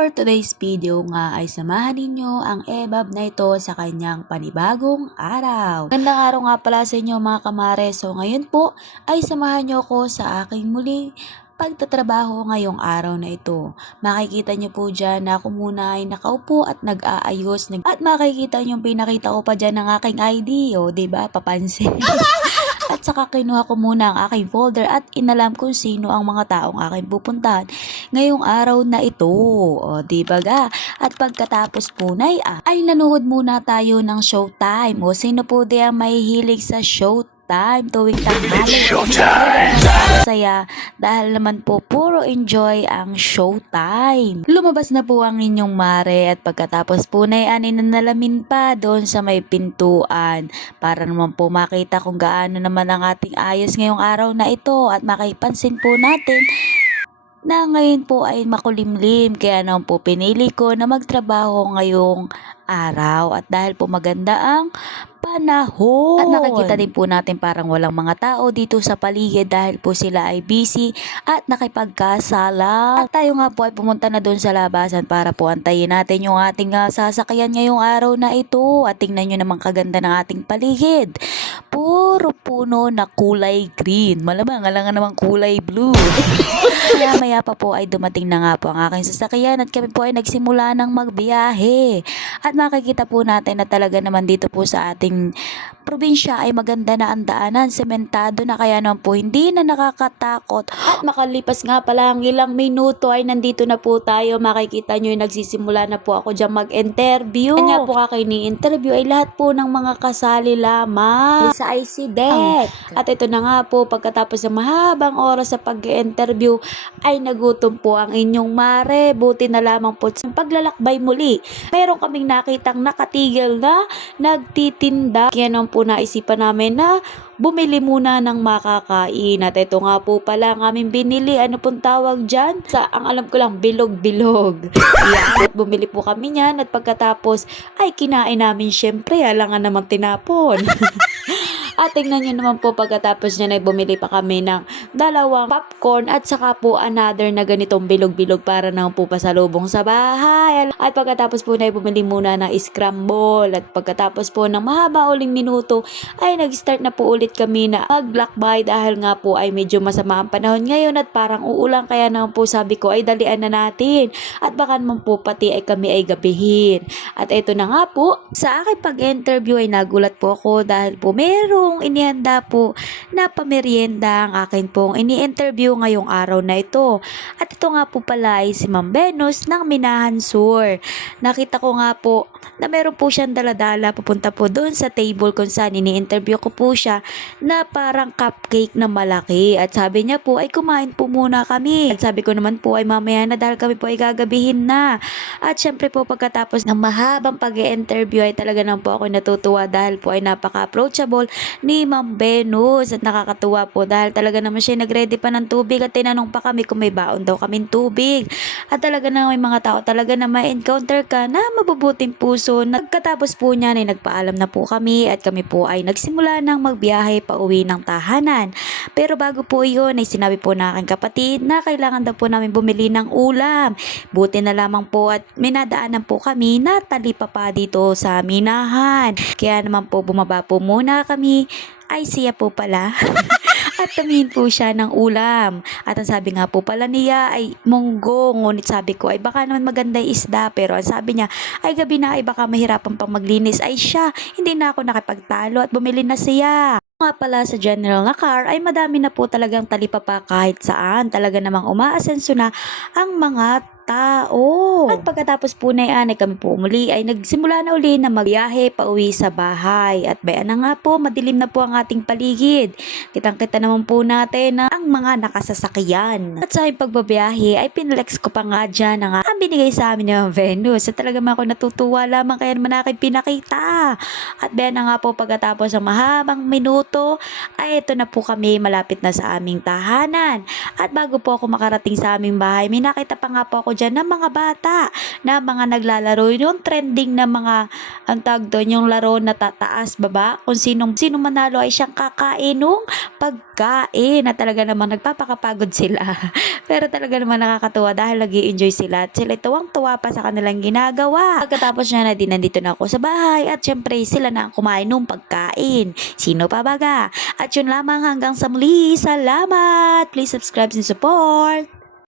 For today's video nga ay samahan ninyo ang EBAB na ito sa kanyang panibagong araw. Magandang araw nga pala sa inyo mga kamare. So ngayon po ay samahan nyo ako sa aking muling pagtatrabaho ngayong araw na ito. Makikita nyo po dyan na ako muna ay nakaupo at nag-aayos. At makikita nyo pinakita ko pa dyan ng aking ID. O diba papansin. At saka kinuha ko muna ang aking folder at inalam kung sino ang mga taong aking pupuntahan ngayong araw na ito. O diba ga? At pagkatapos po na ay nanood muna tayo ng Showtime. O sino po di ang mahihilig sa Showtime tuwing tanghali? Saya dahil naman po puro enjoy ang Showtime. Lumabas na po ang inyong mare at pagkatapos po na nanalamin pa doon sa may pintuan para naman po makita kung gaano naman ang ating ayos ngayong araw na ito at makipansin po natin na ngayon po ay makulimlim kaya naman po pinili ko na magtrabaho ngayong araw at dahil po maganda ang panahon. At nakikita din po natin parang walang mga tao dito sa paligid dahil po sila ay busy at nakipagkasala. At tayo nga po ay pumunta na doon sa labasan para po antayin natin yung ating sasakyan ngayong araw na ito. At tingnan nyo naman kaganda ng ating paligid. Puro puno na kulay green. Malamang alangan naman kulay blue. Kaya maya pa po ay dumating na nga po ang aking sasakyan at kami po ay nagsimula ng magbiyahe. At makikita po natin na talaga naman dito po sa ating probinsya ay maganda na ang daanan, sementado na kaya naman po hindi na nakakatakot. At makalipas nga pala ang ilang minuto ay nandito na po tayo. Makikita nyo yung nagsisimula na po ako dyan mag-interview. Kanya po kayo ni-interview ay lahat po ng mga kasali lamang sa ICDEC. At ito na nga po pagkatapos ng mahabang oras sa pag-interview ay nagutom po ang inyong mare. Buti na lamang po sa paglalakbay muli. Meron kaming nakitang nakatigil na nagtitinda. Kaya naman po naisipan namin na bumili muna ng makakain. At ito nga po pala ang aming binili. Ano pong tawag dyan? Ang alam ko lang, bilog-bilog. At bumili po kami niyan at pagkatapos ay kinain namin syempre. Alangan namang tinapon. At tingnan nyo naman po pagkatapos niya ay bumili pa kami ng dalawang popcorn at saka po another na ganitong bilog-bilog para naman po pasalubong sa bahay. At pagkatapos po na bumili muna ng scramble at pagkatapos po ng mahaba uling minuto ay nag-start na po ulit kami na maglakbay dahil nga po ay medyo masama ang panahon ngayon at parang uulan kaya naman po sabi ko ay dalian na natin at baka naman po pati ay kami ay gabihin. At ito na nga po, sa aking pag-interview ay nagulat po ako dahil po merong inihanda po na pamerienda ang akin pong ini-interview ngayong araw na ito. At ito nga po pala ay si Ma'am Venus ng Minahan Sur. Nakita ko nga po na meron po siyang daladala papunta po doon sa table kung saan ini-interview ko po siya na parang cupcake na malaki. At sabi niya po ay kumain po muna kami. At sabi ko naman po ay mamaya na dahil kami po ay gagabihin na. At syempre po pagkatapos ng mahabang pag-interview ay talaga naman po ako natutuwa dahil po ay napaka-approachable ni Ma'am Venus at nakakatuwa po dahil talaga naman siya nag-ready pa ng tubig at tinanong pa kami kung may baon daw kaming tubig. At talaga na may mga tao talaga na ma-encounter ka na mabubuting puso. Nagkatapos po niyan ay nagpaalam na po kami at kami po ay nagsimula ng magbiyahe pa uwi ng tahanan. Pero bago po yun ay sinabi po na aking kapatid na kailangan daw po namin bumili ng ulam. Buti na lamang po at minadaanan po kami na talipa pa dito sa Minahan. Kaya naman po bumaba po muna kami. Ay siya po pala. At tumingin po siya ng ulam. At ang sabi nga po pala niya ay munggo. Ngunit sabi ko ay baka naman maganda yung isda. Pero ang sabi niya ay gabi na ay baka mahirapan pang maglinis. Ay siya, hindi na ako nakipagtalo at bumili na siya. Nga pala sa general na car ay madami na po talagang talipapa kahit saan. Talaga namang umaasenso na ang mga tao. At pagkatapos po na yan ay kami po muli ay nagsimula na uli na magbiyahe pa uwi sa bahay. At bayan na nga po, madilim na po ang ating paligid. Kitang-kita naman po natin na ang mga nakasasakyan. At sa aking pagbabiyahe ay pinlex ko pa nga dyan ang binigay sa amin ng Venus. At talaga ako natutuwa lamang kaya naman aking pinakita. At bayan na nga po pagkatapos ng mahabang minuto ay ito na po kami malapit na sa aming tahanan. At bago po ako makarating sa aming bahay, may nakita pa nga po ako dyan ng mga bata na mga naglalaro. Yung trending na mga, ang tag doon, yung laro na tataas baba. Kung sino manalo ay siyang kakain nung pagkain na talaga namang nagpapakapagod sila. Pero talaga naman nakakatuwa dahil nag-i-enjoy sila at sila tuwang-tuwa pa sa kanilang ginagawa. Pagkatapos niya na din nandito na ako sa bahay at syempre sila na ang kumain nung pagkain. Sino pa baga? At yun lamang hanggang sa muli. Salamat! Please subscribe and support!